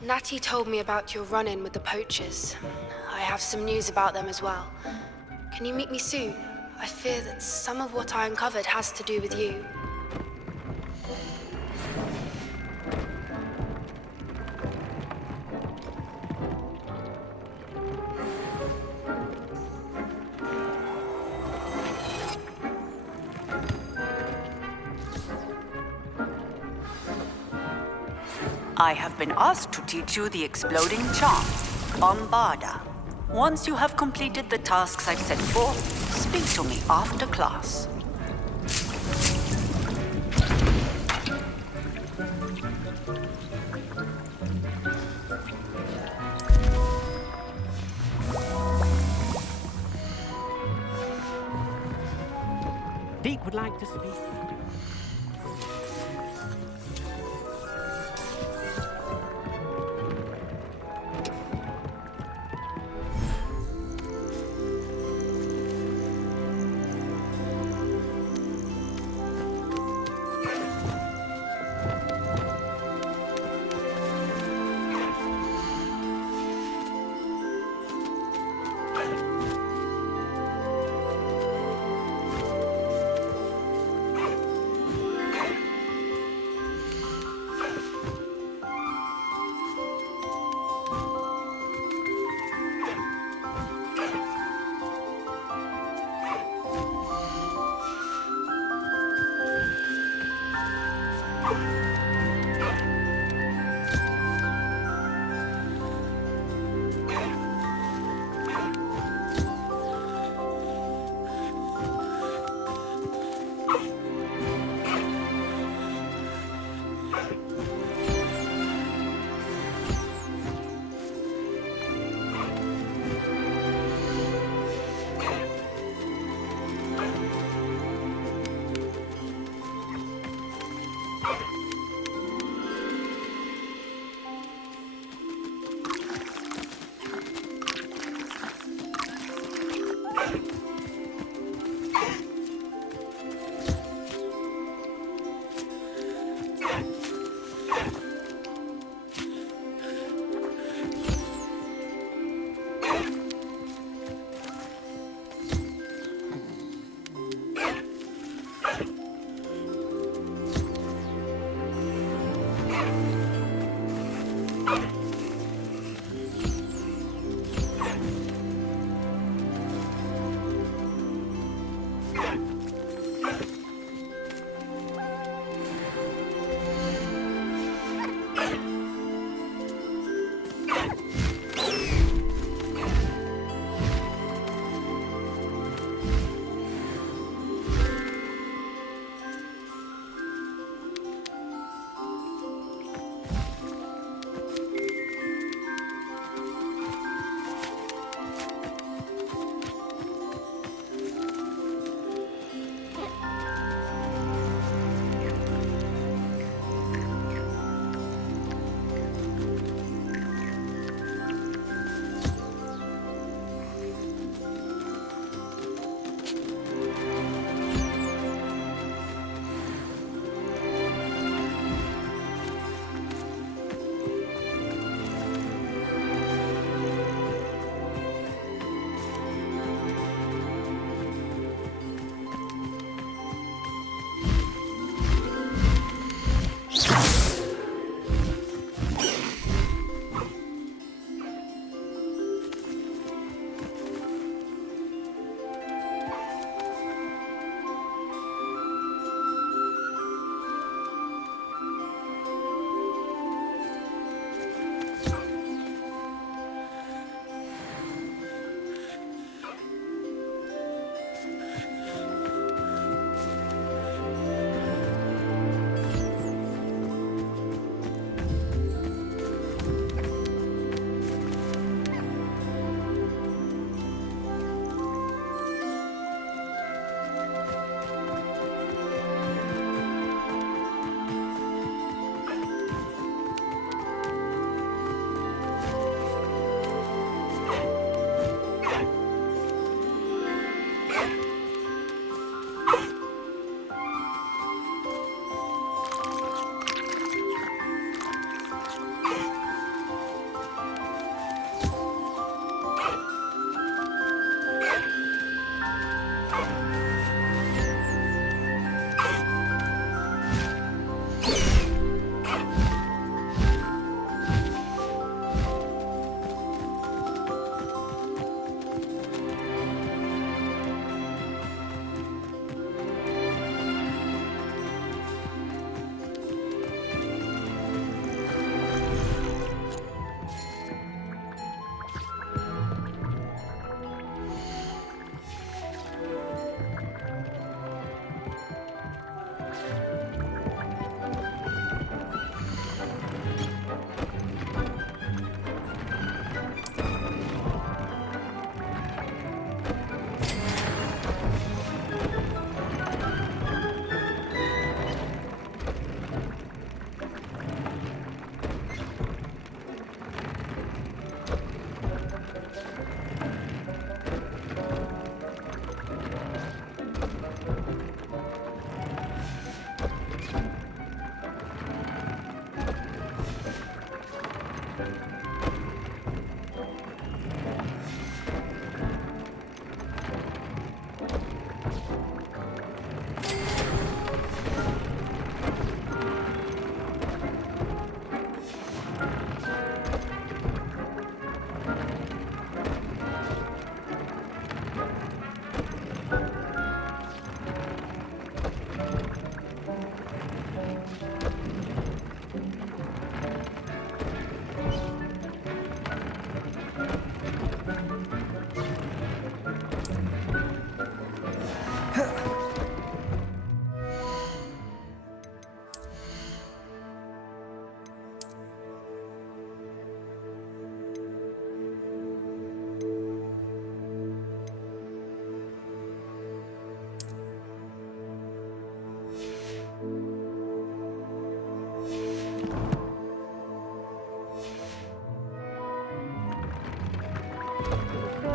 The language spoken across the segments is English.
Natty told me about your run-in with the Poachers. I have some news about them as well. Can you meet me soon? I fear that some of what I uncovered has to do with you. I have been asked to teach you the exploding charm, Bombarda. Once you have completed the tasks I've set forth, speak to me after class. Deke would like to speak.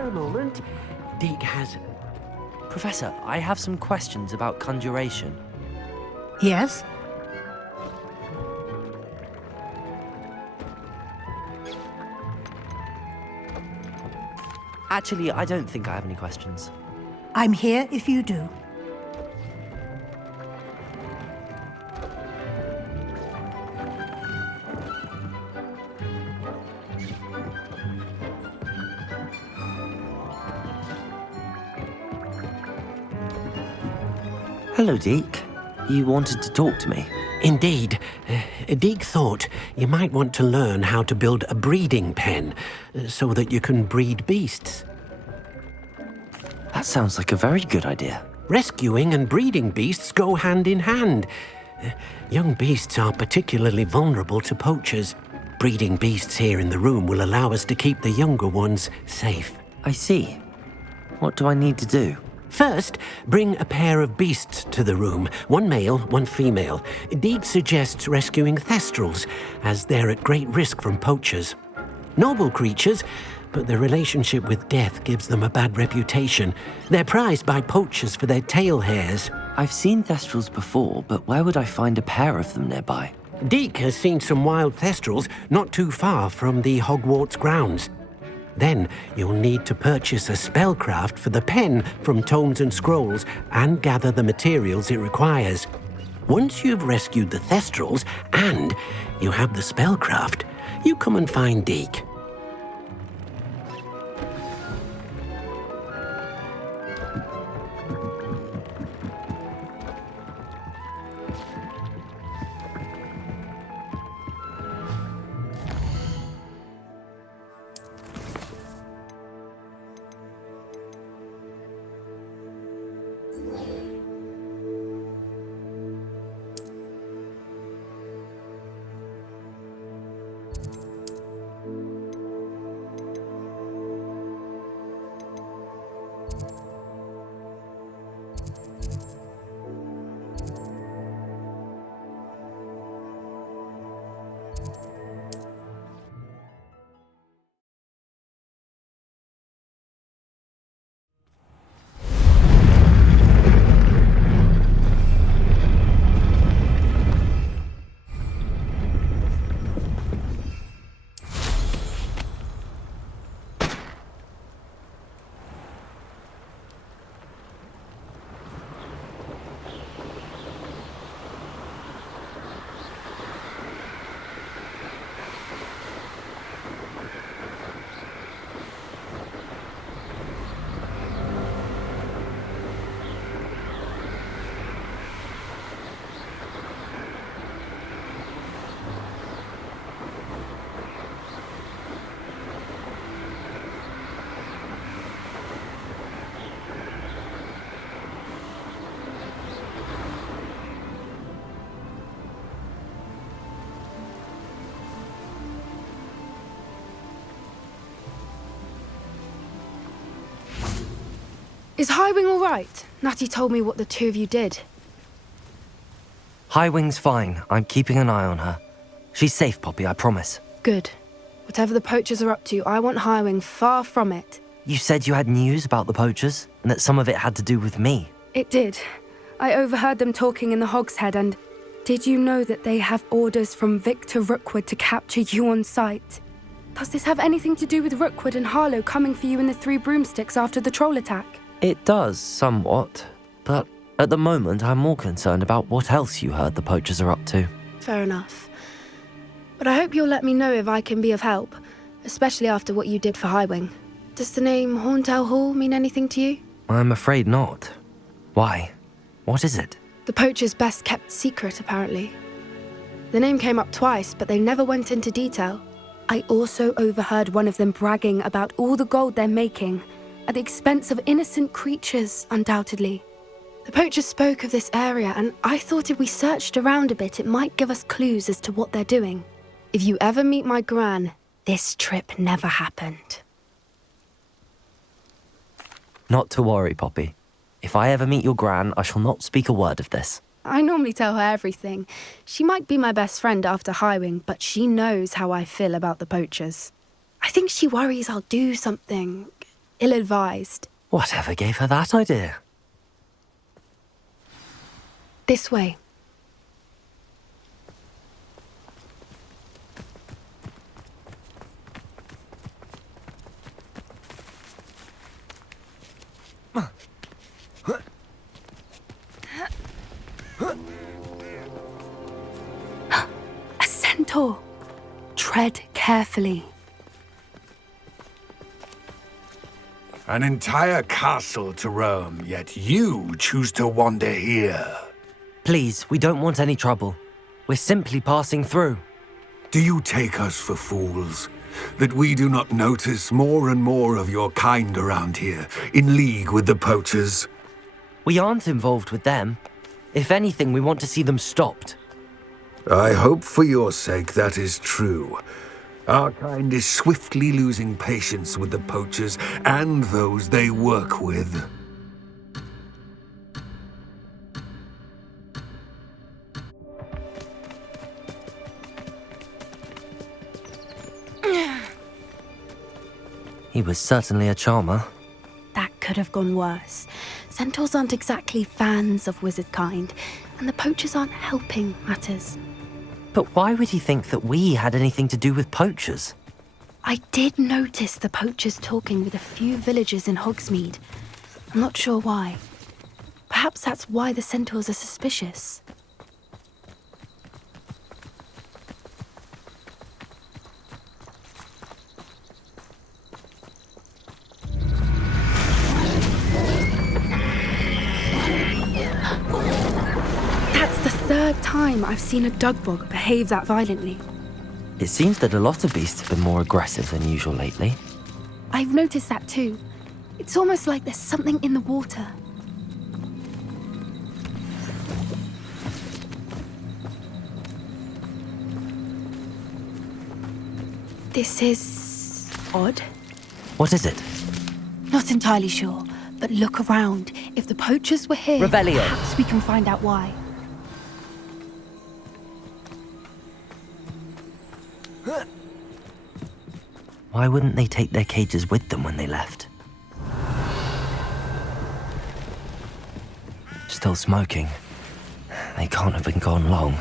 spare moment. Deke has... Professor, I have some questions about conjuration. Yes? Actually, I don't think I have any questions. I'm here if you do. Hello, Deke. You wanted to talk to me? Indeed. Deke thought you might want to learn how to build a breeding pen so that you can breed beasts. That sounds like a very good idea. Rescuing and breeding beasts go hand in hand. Young beasts are particularly vulnerable to poachers. Breeding beasts here in the room will allow us to keep the younger ones safe. I see. What do I need to do? First, bring a pair of beasts to the room. One male, one female. Deke suggests rescuing thestrals, as they're at great risk from poachers. Noble creatures, but their relationship with death gives them a bad reputation. They're prized by poachers for their tail hairs. I've seen thestrals before, but where would I find a pair of them nearby? Deke has seen some wild thestrals not too far from the Hogwarts grounds. Then you'll need to purchase a spellcraft for the pen from Tomes and Scrolls and gather the materials it requires. Once you've rescued the thestrals and you have the spellcraft, you come and find Deke. Is Highwing all right? Natty told me what the two of you did. Highwing's fine. I'm keeping an eye on her. She's safe, Poppy, I promise. Good. Whatever the poachers are up to, I want Highwing far from it. You said you had news about the poachers, and that some of it had to do with me. It did. I overheard them talking in the Hogshead, and did you know that they have orders from Victor Rookwood to capture you on sight? Does this have anything to do with Rookwood and Harlow coming for you in the Three Broomsticks after the troll attack? It does, somewhat. But at the moment, I'm more concerned about what else you heard the poachers are up to. Fair enough. But I hope you'll let me know if I can be of help, especially after what you did for Highwing. Does the name Horntail Hall mean anything to you? I'm afraid not. Why? What is it? The poacher's best kept secret, apparently. The name came up twice, but they never went into detail. I also overheard one of them bragging about all the gold they're making, at the expense of innocent creatures, undoubtedly. The poachers spoke of this area, and I thought if we searched around a bit, it might give us clues as to what they're doing. If you ever meet my gran, this trip never happened. Not to worry, Poppy. If I ever meet your gran, I shall not speak a word of this. I normally tell her everything. She might be my best friend after Highwing, but she knows how I feel about the poachers. I think she worries I'll do something ill-advised. Whatever gave her that idea? This way. A centaur. Tread carefully. An entire castle to roam, yet you choose to wander here. Please, we don't want any trouble. We're simply passing through. Do you take us for fools? That we do not notice more and more of your kind around here, in league with the poachers? We aren't involved with them. If anything, we want to see them stopped. I hope for your sake that is true. Our kind is swiftly losing patience with the poachers and those they work with. He was certainly a charmer. That could have gone worse. Centaurs aren't exactly fans of wizard kind, and the poachers aren't helping matters. But why would he think that we had anything to do with poachers? I did notice the poachers talking with a few villagers in Hogsmeade. I'm not sure why. Perhaps that's why the centaurs are suspicious. That's the third time I've seen a dugbog behave that violently. It seems that a lot of beasts have been more aggressive than usual lately. I've noticed that too. It's almost like there's something in the water. This is odd. What is it? Not entirely sure, but look around. If the poachers were here, Revelio. perhaps we can find out why. Why wouldn't they take their cages with them when they left? Still smoking. They can't have been gone long.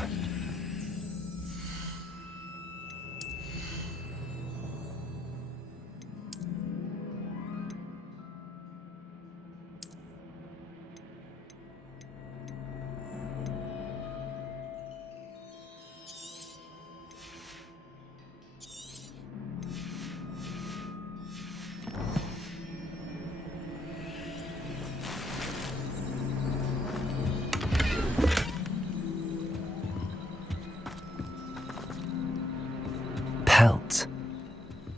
Pelts.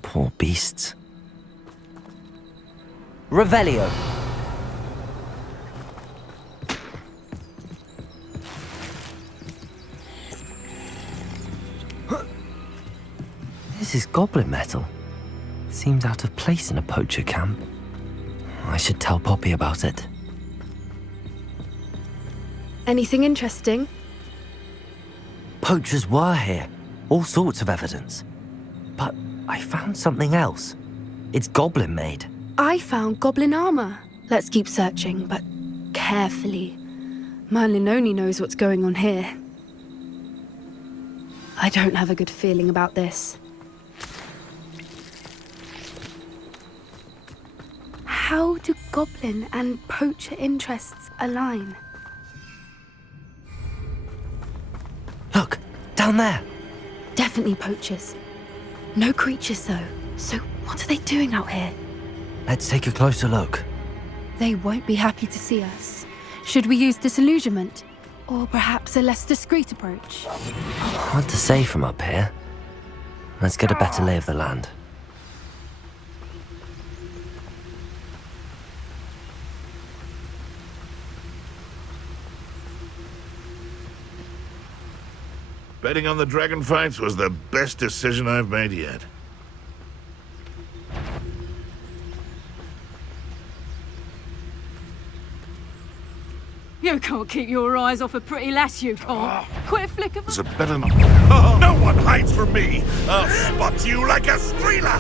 Poor beasts. Revelio. This is goblin metal. Seems out of place in a poacher camp. I should tell Poppy about it. Anything interesting? Poachers were here. All sorts of evidence. But I found something else. It's goblin made. I found goblin armor. Let's keep searching, but carefully. Merlin only knows what's going on here. I don't have a good feeling about this. How do goblin and poacher interests align? Look, down there. Definitely poachers. No creatures though. So what are they doing out here? Let's take a closer look. They won't be happy to see us. Should we use disillusionment? Or perhaps a less discreet approach? Hard to say from up here. Let's get a better lay of the land. Betting on the dragon fights was the best decision I've made yet. You can't keep your eyes off a pretty lass, you can't. Quit a flick of... It's a better not. No one hides from me! I'll spot you like a streeler!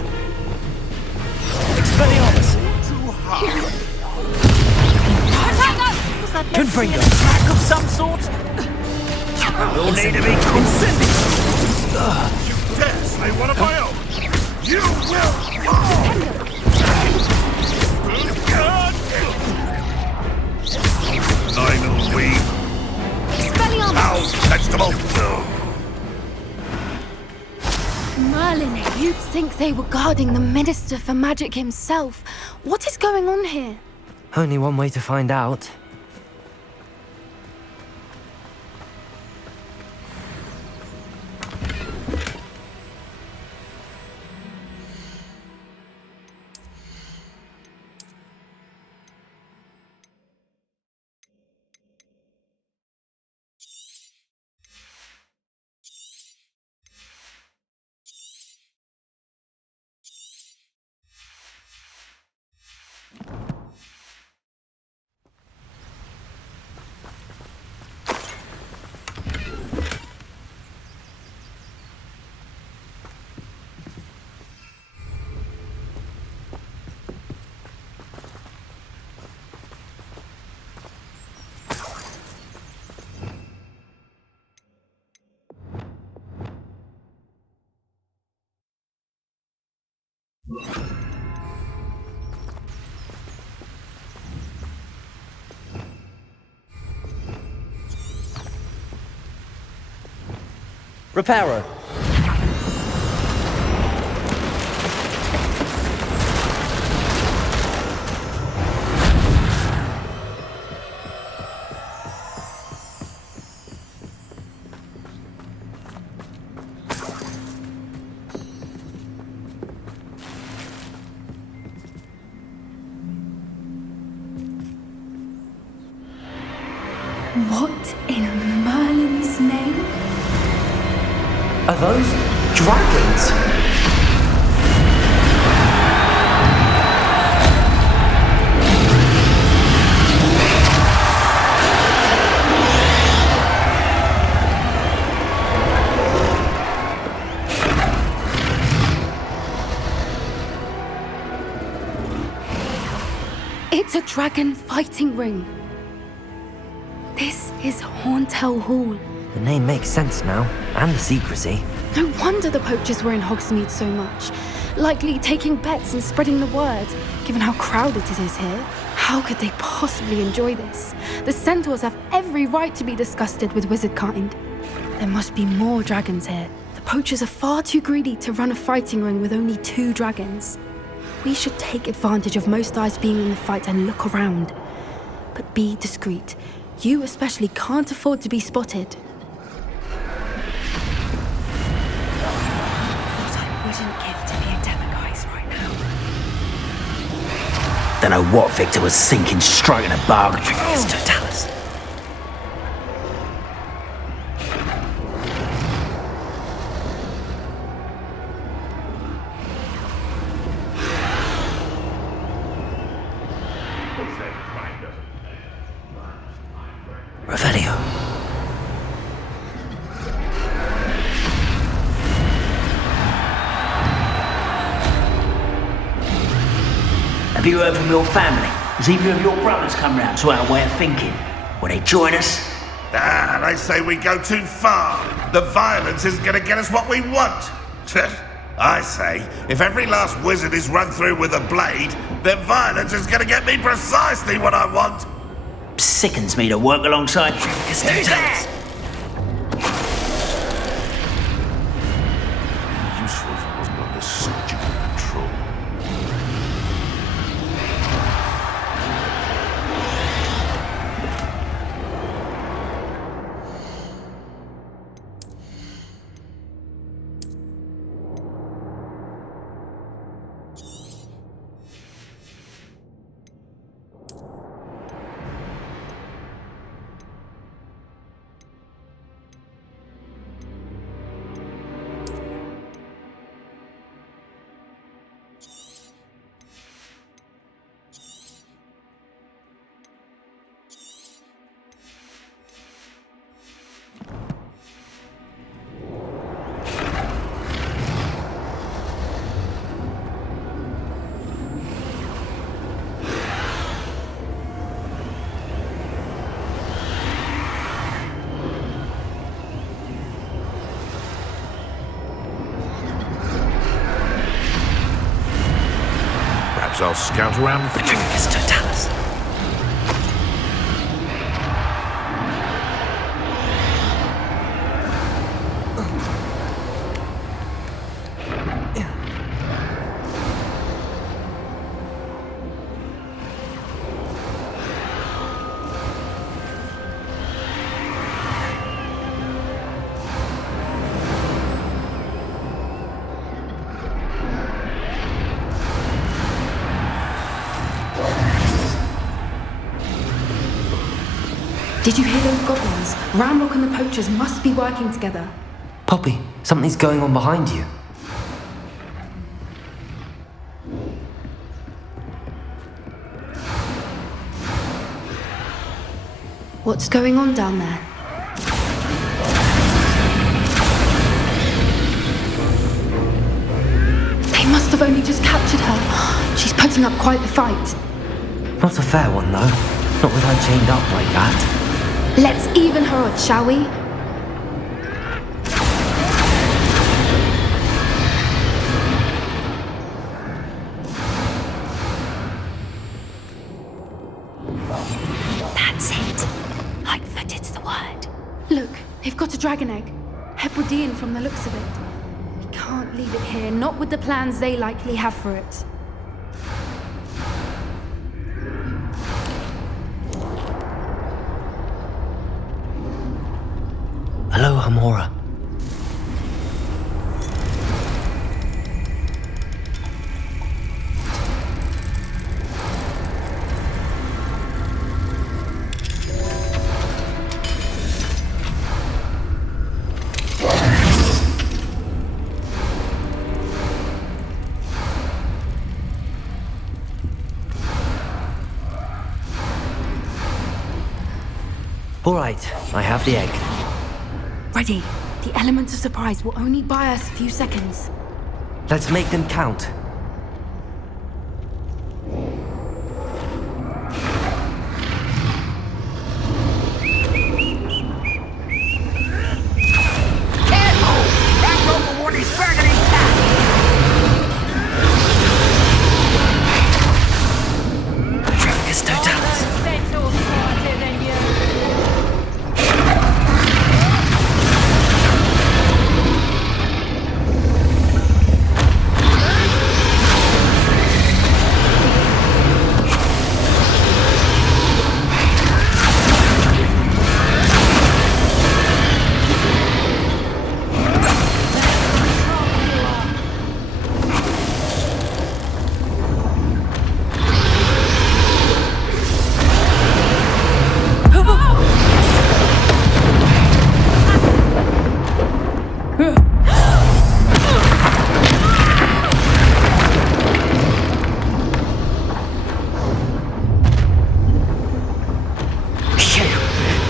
Expelliarmus! Could bring a attack of some sort. You'll need to be You dare slay one of my own! You will fall! Idle weed! Out, vegetable! Merlin, you'd think they were guarding the Minister for Magic himself. What is going on here? Only one way to find out. Reparo. What in Merlin's name? Are those dragons? It's a dragon fighting ring. This is Hauntel Hall. The name makes sense now, and the secrecy. No wonder the poachers were in Hogsmeade so much. Likely taking bets and spreading the word, given how crowded it is here. How could they possibly enjoy this? The centaurs have every right to be disgusted with wizard kind. There must be more dragons here. The poachers are far too greedy to run a fighting ring with only 2 dragons. We should take advantage of most eyes being in the fight and look around. But be discreet. You especially can't afford to be spotted. Don't know what Victor was thinking, striking a bargain for his subtitles. Revelio. Have you heard from your family? Has either of your brothers come round to our way of thinking? Will they join us? Ah, they say we go too far. The violence isn't gonna get us what we want. I say, if every last wizard is run through with a blade, then violence is gonna get me precisely what I want. Sickens me to work alongside Who's that? Useful if it wasn't under stupid control. Perhaps I'll scout around. Dracus totalis. Did you hear those goblins? Ramrock and the Poachers must be working together. Poppy, something's going on behind you. What's going on down there? They must have only just captured her. She's putting up quite the fight. Not a fair one, though. Not with her chained up like that. Let's even her odds, shall we? That's it. Lightfooted's the word. Look, they've got a dragon egg. Hebridean from the looks of it. We can't leave it here, not with the plans they likely have for it. Hello, Hamora. All right, I have the egg. Ready. The element of surprise will only buy us a few seconds. Let's make them count.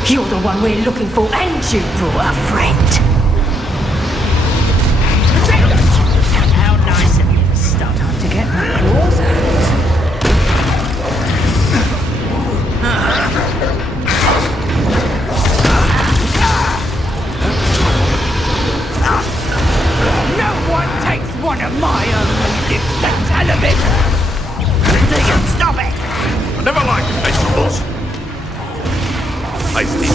You're the one we're looking for, and you brought a friend. How nice of you to start on to get my claws out. No one takes one of my own and lifts the television. Dig it, stop it! I never liked vegetables. Tasty.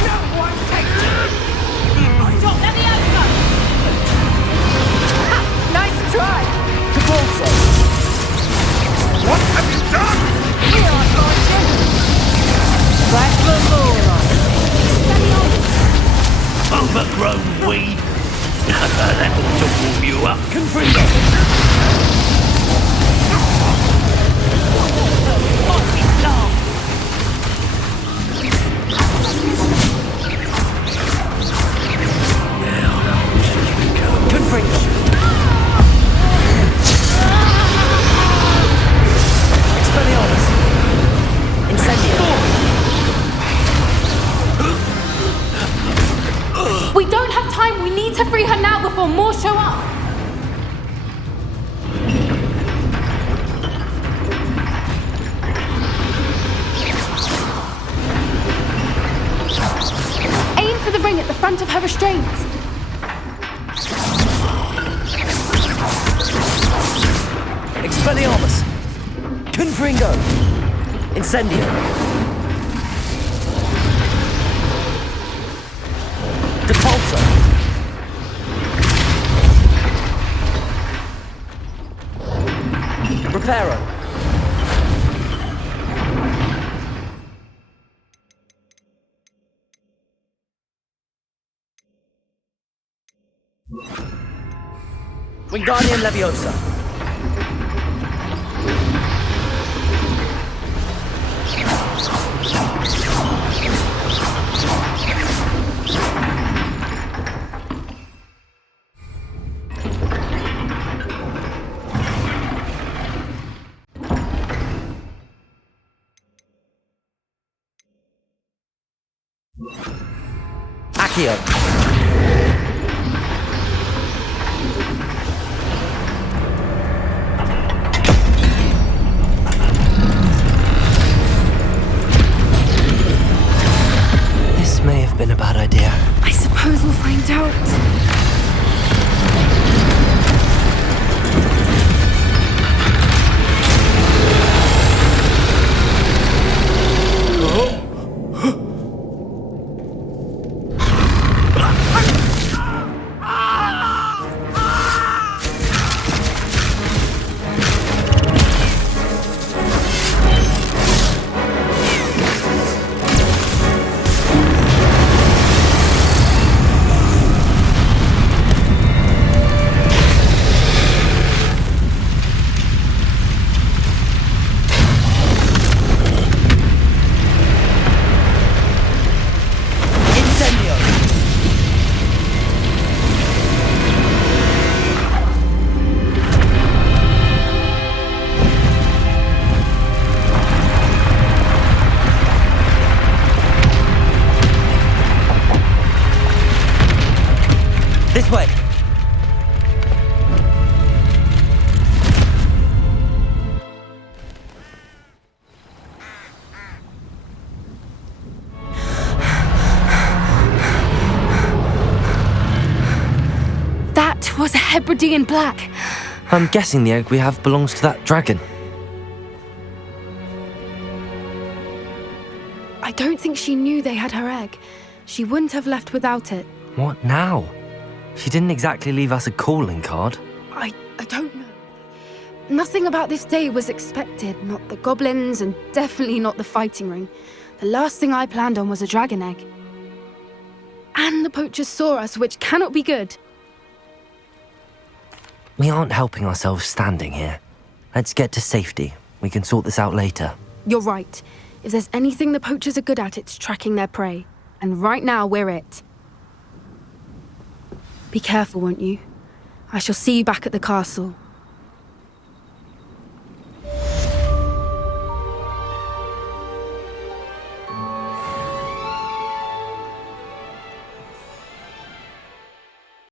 No one takes it! Stop, let me over! Ha! Nice try! The ball says. What have you done? We are Poacher. Back the ball on. Overgrown weed. That ought to warm you up. Confront it. We don't have time. We need to free her now before more show up. Aim for the ring at the front of her restraint. Expelliarmus! Confringo! Incendio! Depulso! Reparo! Wingardium Leviosa! Accio! This may have been a bad idea. I suppose we'll find out. This way! That was a Hebridean black. I'm guessing the egg we have belongs to that dragon. I don't think she knew they had her egg. She wouldn't have left without it. What now? She didn't exactly leave us a calling card. I don't know. Nothing about this day was expected. Not the goblins, and definitely not the fighting ring. The last thing I planned on was a dragon egg. And the poachers saw us, which cannot be good. We aren't helping ourselves standing here. Let's get to safety. We can sort this out later. You're right. If there's anything the poachers are good at, it's tracking their prey. And right now, we're it. Be careful, won't you? I shall see you back at the castle.